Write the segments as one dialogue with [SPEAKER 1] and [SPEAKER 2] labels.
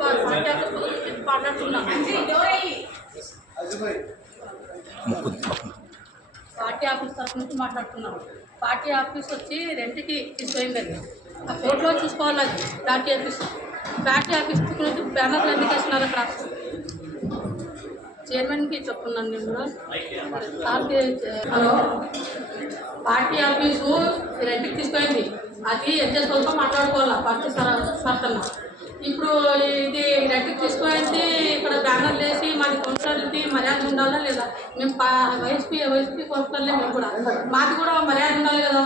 [SPEAKER 1] Party office మాట్లాడుతున్నాం party office తరఫు నుంచి మాట్లాడుతున్నాం పార్టీ ఆఫీస్ వచ్చి రెంట్కి తీసుకుపోయింది. ఆ కోర్టులో చూసుకోవాలి అది పార్టీ ఆఫీస్ పార్టీ ఆఫీస్ నుంచి బ్యానర్లు ఎందుకు వేస్తున్నారు అక్కడ చైర్మన్కి చెప్పున్నాను నేను కూడా హలో పార్టీ ఆఫీసు రెంట్కి తీసుకుపోయింది అది ఎంత కోసం మాట్లాడుకోవాలా? పార్టీ సర సర్తన్న ఇప్పుడు ఇది రెంట్కి తీసుకుపోయింది ఇక్కడ బ్యానర్లు వేసి మాది కౌన్సిలర్ది మర్యాద ఉండాలా లేదా? మేము పా వైఎస్పీ వైఎస్పీ కౌన్సిలర్లే మేము కూడా. మాది కూడా మర్యాద ఉండాలి కదా?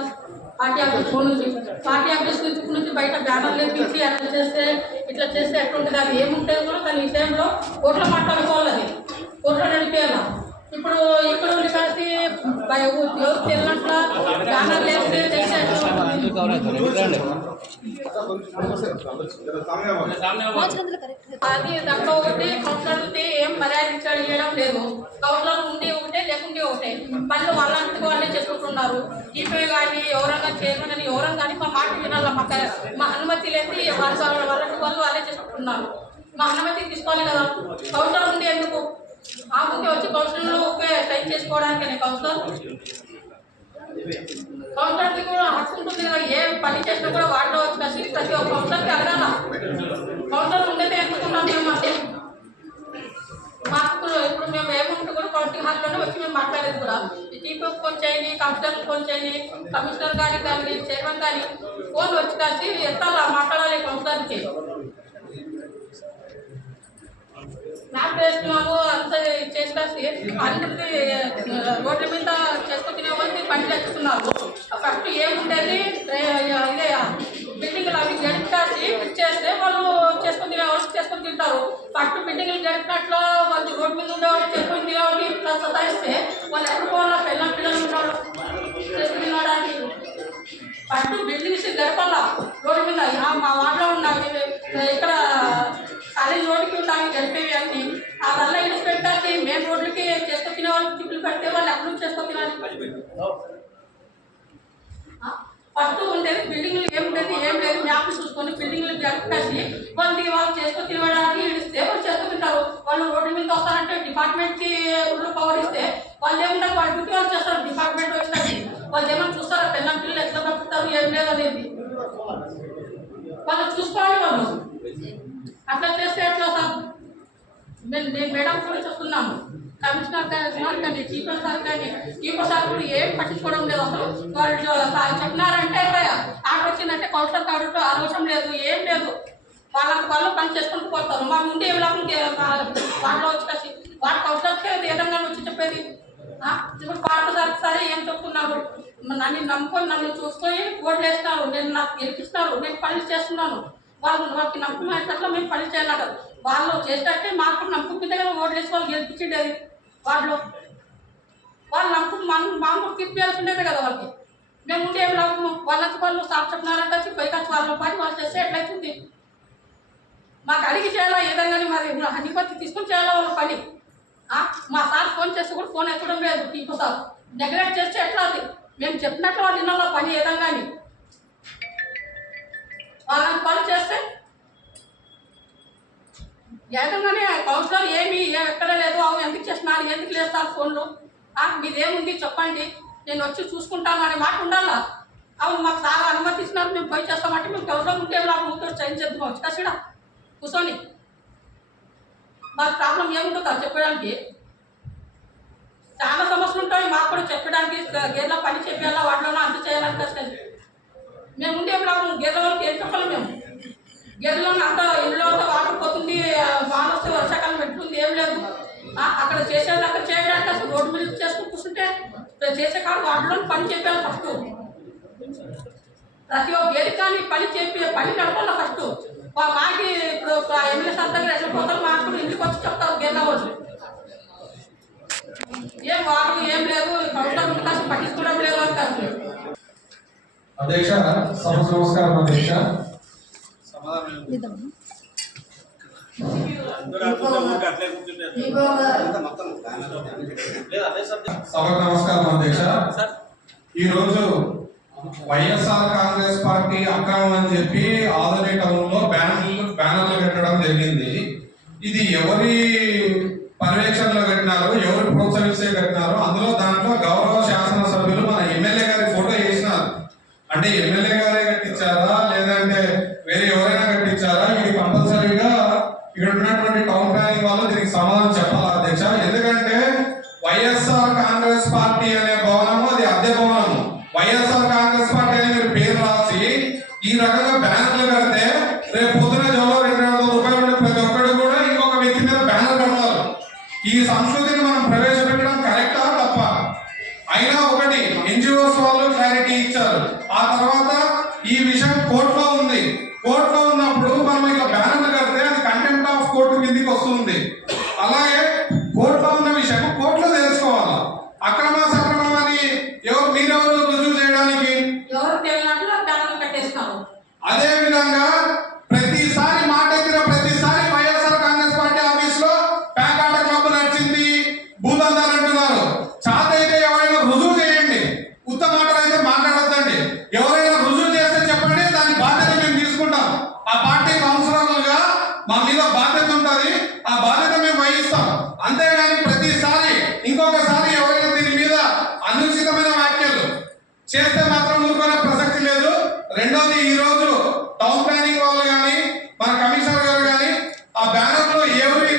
[SPEAKER 1] పార్టీ ఆఫీస్ ఫోన్ నుంచి. పార్టీ ఆఫీస్ నుంచి నుంచి బయట బ్యానర్లు వేపించి అట్లా చేస్తే ఇట్లా చేస్తే ఎట్లుంటుంది? అది ఏముంటాయో కూడా దాని విషయంలో కోట్లు మాట్లాడుకోవాలి అది. కోట్లు నడిపేయాలా? ఇప్పుడు ఇక్కడ ఉండి కలిసి ఎవరు తెలియట్ల బ్యానర్లు వేస్తే చేస్తే ఎట్లా ఉంటుంది? అది దాంట్లో ఒకటి కౌన్సిలర్ది ఏం మర్యాద చేయడం లేదు. కౌన్సిలర్ ఉండి ఒకటే లేకుంటే ఒకటే. మళ్ళీ వాళ్ళంతకు వాళ్ళే చేసుకుంటున్నారు. ఈపీ కానీ ఎవరైనా చైర్మన్ అని ఎవరైనా కానీ మా మాట వినాలి? మా మా అనుమతి లేని వాళ్ళ వాళ్ళకి వాళ్ళు వాళ్ళే చేసుకుంటున్నారు. మా అనుమతి తీసుకోవాలి కదా. కౌన్సిలర్ ఉండి ఎందుకు? ఆ ముందే వచ్చి కౌన్సిలర్లు ఒకే సైన్ చేసుకోవడానికి కౌన్సిలర్ కౌన్సిలర్కి కూడా హక్కు ఉంటుంది కదా ఏ పని చేసినా కూడా వాటిలో వచ్చి కలిసి ప్రతి ఒక్క కౌన్సిలర్కి అడగాల. కౌన్సిలర్ ఉండేది ఎందుకున్నాం మేము అంటే మాకు ఇప్పుడు మేము ఏముంటే కూడా కౌన్సిలింగ్ హాల్లోనే వచ్చి మేము మాట్లాడేది కూడా. ఈ చీఫ్ ఫోన్ చేయండి కమిషనర్ ఫోన్ చేయండి కమిషనర్ కానీ కానీ చైర్మన్ కానీ ఫోన్ వచ్చి కలిసి ఎత్తాలా మాట్లాడాలి కౌన్సిలర్కి మ్యాప్ వేస్తున్నాము అంత చేసేసి అందరికీ రోడ్ల మీద చేసుకునే వాళ్ళకి పని చేస్తున్నారు. ఫస్ట్ ఏముండేది ఏ, ఇదే బిల్డింగ్లు అవి గడిపేసి చేస్తే వాళ్ళు చేసుకుని తినే వాళ్ళు చేసుకొని తింటారు. ఫస్ట్ బిల్డింగ్లు గడిపినట్లు వాళ్ళు రోడ్డు మీద ఉండేవాళ్ళు చేసుకుని తినేవాళ్ళు ఇట్లా సతాయిస్తే వాళ్ళు ఎక్కడ పోవాలా పిల్లల పిల్లలు ఉన్నారు చేసుకుని తినడానికి. ఫస్ట్ బిల్డింగ్స్ గడపాలా రోడ్డు మీద. మా వార్డులో ఉన్న ఇక్కడ ఫస్ట్ ఉండేది బిల్డింగ్లు ఏమి ఉండేది ఏం లేదు. మ్యాప్ చూసుకొని బిల్డింగ్లు కట్టి వాళ్ళు వాళ్ళు చేసుకొని తినడానికి ఇడిస్తే వాళ్ళు చేసుకొని వాళ్ళు రోడ్డు మీద వస్తారంటే డిపార్ట్మెంట్కి ఫుల్ పవర్ ఇస్తే వాళ్ళు ఏముంటారు వాళ్ళ డ్యూటీ వాళ్ళు చేస్తారు. డిపార్ట్మెంట్ వచ్చినట్టు వాళ్ళు ఏమైనా చూస్తారా? పిల్లల పిల్లలు ఎట్లా బతుకుతారు ఏం లేదు అనేది. వాళ్ళు చూసుకోవాలి వాళ్ళు. అట్లా చేస్తే ఎట్లా సార్? మేము మేడం కూడా చెప్తున్నాము. కమిషనర్ గారు సార్ కానీ చీఫ్ సార్ కానీ చీఫ్ సార్ కూడా ఏం పట్టించుకోవడం లేదు అసలు. వాళ్ళు చెప్పినారంటే ఆర్డర్ వచ్చిందంటే కౌన్సిలర్ కాబట్టి ఆలోచన లేదు ఏం లేదు. వాళ్ళకి వాళ్ళు పని చేసుకుంటూ పోతారు. మా ముందు ఏం లేకుంటే వాళ్ళు వచ్చి కలిసి వాళ్ళ కౌన్సిలర్కే ఏదంగా వచ్చి చెప్పేది. ఇప్పుడు పాట సార్ సరే ఏం చెప్తున్నారు? నన్ను నమ్ముకొని నన్ను చూసుకొని ఓట్లు వేస్తున్నారు నేను నాకు గెలిపిస్తున్నారు నేను పనులు చేస్తున్నాను. వాళ్ళు వాళ్ళకి నమ్మకం అయ్యేటట్లు మేము పని చేయాలి వాళ్ళు చేసేటట్టే మాకు నమ్మకం మీద ఓట్లు వేసి వాళ్ళు గెలిపించేది వాళ్ళు వాళ్ళు నమ్మకం మనం మాకు తిప్పియాల్సిండేది కదా వాళ్ళకి. మేము ఉంటే ఏం లాభం? వాళ్ళకి వాళ్ళు సాఫ్ చెప్పినారంటే వచ్చి పైకి వచ్చి వాళ్ళ పని వాళ్ళు చేస్తే ఎట్లయితుంది? మాకు అడిగి చేయాలా ఏదైనా మరి హనీపతి తీసుకొని చేయాలా వాళ్ళ పని? మా సార్ ఫోన్ చేస్తే కూడా ఫోన్ ఎత్తడం లేదు ఇంకోసారి. సార్ నెగ్లెక్ట్ చేస్తే ఎట్లా అది? మేము చెప్పినట్లు వాళ్ళు వినాలా పని ఏదైనా వాళ్ళని పని చేస్తే. ఏకంగానే కౌన్సిలర్ ఏమి ఎక్కడ లేదు అవును ఎందుకు చేస్తున్నారు ఎందుకు లేస్తారు ఫోన్లో? మీదేముంది చెప్పండి నేను వచ్చి చూసుకుంటాను అనే మాట ఉండాలా? అవును మాకు సార్ అనుమతి ఇచ్చినారు మేము పోయి చేస్తామంటే మేము గౌరవం ఉంటే లాభం ఉంటే చేయించేద్దాం వచ్చి కసిడా కూర్చొని మాకు ప్రాబ్లం ఏముంటుందో చెప్పడానికి. చాలా సమస్యలు ఉంటాయి మాకు కూడా చెప్పడానికి గేర్లో పని చెప్పేలా వాటిలో అంత చేయాలని కష్టం మేము ఉండే ప్రాబ్లం గేదెల వాళ్ళకి ఏం చెప్పాలి మేము. గేదెలో అంత ఇల్లు అంతా వాటర్ పోతుంది వాన వస్తే వర్షాకాలం పెట్టుకుంది ఏం లేదు. అక్కడ చేసేది అక్కడ చేయడానికి అసలు రోడ్డు మీద చేసుకుని కూర్చుంటే చేసే కాదు వాటిలో పని చెప్పాలి ఫస్ట్ ప్రతి ఒక్క గేది కానీ పని చెప్పి పని నడపాలి ఫస్ట్ మా- మాకి ఇప్పుడు ఎమ్మెల్యే సార్ దగ్గర ఎట్లా పోతారు మాకు ఇంటికి వచ్చి చెప్తారు గేదా వాళ్ళు ఏం వారు ఏం లేదు కౌంటర్ కాస్త పట్టించుకోవడం లేదు అంటారు.
[SPEAKER 2] అధ్యక్ష సభకు నమస్కారం అధ్యక్ష. సభకు నమస్కారం అధ్యక్ష. ఈ రోజు వైఎస్ఆర్ కాంగ్రెస్ పార్టీ అక్రమం అని చెప్పి ఆదరి టౌన్లో బ్యానర్లు బ్యానర్ బ్యానర్లు కట్టడం జరిగింది. ఇది ఎవరి పర్యవేక్షణలో కట్టినారు ఎవరు ప్రోత్సహిస్తే కట్టినారు అందులో దాంట్లో గౌరవ శాసనసభ్యులు మన ఎమ్మెల్యే గారి ఫోటో వేసినారు అంటే ఎమ్మెల్యే గారే కట్టించారా? లేదంటే వేరే ఎవరైనా కట్టించారా? ఇది కంపల్సరీగా ఇక్కడ ఉన్నటువంటి టౌన్ ప్లానింగ్ వాళ్ళు దీనికి సమాధానం చెప్పాలి అధ్యక్ష? ఎందుకంటే వైఎస్ఆర్ కాంగ్రెస్ పార్టీ అనే భవనము అది అద్దె భవనము. వైఎస్ఆర్ కాంగ్రెస్ పార్టీ అని మీరు పేరు రాసి ఈ రకంగా బ్యానర్లు కడితే రేపు పొద్దున జోలో రెండు వందల రూపాయలు ఉండే ప్రతి ఒక్కరు కూడా ఇంకొక వ్యక్తి మీద బ్యానర్ కడతారు. ఈ సంస్కృతిని మనం ప్రవేశపెట్టడం కరెక్టా? తప్ప. అయినా వస్తుంది. అలాగే కోర్టులో ఉన్న విషయం కోర్టులో తెలుసుకోవాలి. అక్రమ సక్రమం అని ఎవరు మీరెవరు రుజువు చేయడానికి? అదే విధంగా ప్రతిసారి మాట ఎత్తిన ప్రతిసారి వైఎస్ఆర్ కాంగ్రెస్ పార్టీ ఆఫీస్లో ప్యాకాట క్లబ్ నడిచింది. భూదందాలు అంటున్నారు. చాత అయితే ఎవరైనా రుజువు చేయండి. ఉత్తమ మాటలు అయితే మాట్లాడొద్దండి. ఎవరైనా రుజువు చేస్తే చెప్పండి దాని బాధ్యత మేము తీసుకుంటాం. ఆ పార్టీ కౌన్సిలర్లుగా మా మీద బాధ్యత ఉంటుంది ఆ బాధ్యత మేము వహిస్తాం. అంతేగాని ప్రతిసారి ఇంకొకసారి ఎవరైనా దీని మీద అనుచితమైన వ్యాఖ్యలు చేస్తే మాత్రం ఊరుకునే ప్రసక్తి లేదు. రెండోది ఈ రోజు టౌన్ ప్లానింగ్ వాళ్ళు కానీ మన కమిషనర్ గారు కానీ ఆ బ్యానర్లో ఎవరి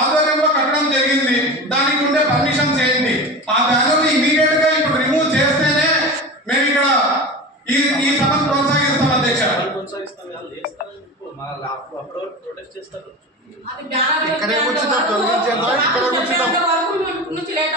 [SPEAKER 2] ఆధ్వర్యంలో కట్టడం జరిగింది దానికి ఉండే పర్మిషన్ చేయండి. ఆ బ్యానర్లు ఇమీడియట్గా ఇప్పుడు రిమూవ్ చేస్తేనే మేము ఇక్కడ ఈ ఈ సభను కొనసాగిస్తాం అధ్యక్ష.
[SPEAKER 3] కొనసాగిస్తాం అప్పుడు ప్రొటెస్ట్ చేస్తారు.
[SPEAKER 4] ఇక్కడే కూర్చుందాం, తొలగించేద్దాం, ఇక్కడ కూర్చుందాం.
[SPEAKER 1] వరకు నుంచి లేట్